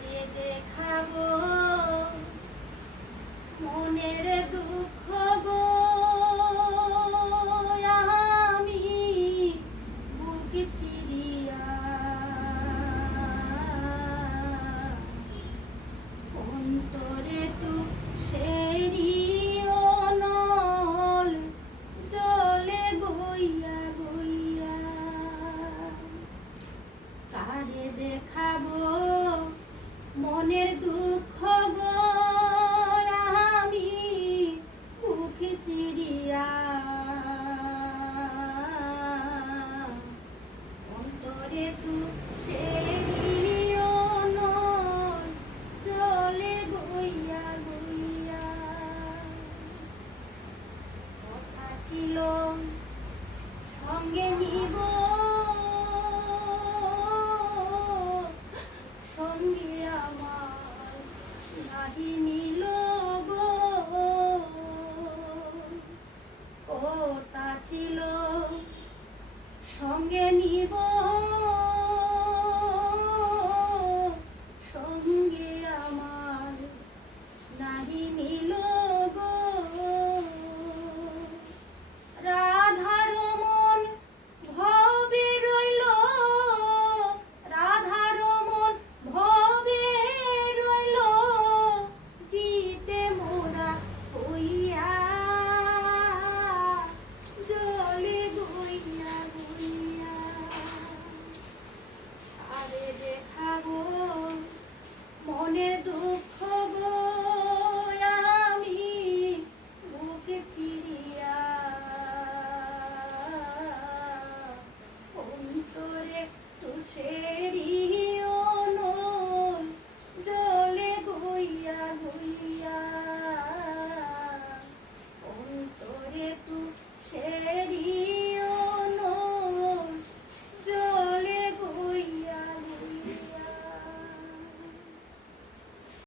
কারে দেখাবো মনের দুঃখ গো আমি বুক চিরিয়া অন্তরে তু সেরি অনল জলে গইয়া গইয়া কারে দেখাবো মনের দুঃখ গো আমি বুক চিরিয়া অন্তরে তু সেরি অনল জলে গইয়া গইয়া কথা ছিল সঙ্গে নিব সঙ্গে আমার নাহি নিল গো কথা ছিল সঙ্গে নিব সঙ্গে আমার নাহি নিল গো রাধার মন ভবে রইল রাধার মন ভবে রইল জিতে মোরা হইয়া জলে গইয়া গইয়া আরে দেখাবো মনের দুঃখ গো আমি বুক চিরিয়া অন্তরে তুষেরি অনল জলে গইয়া গইয়া অন্তরে তুষেরি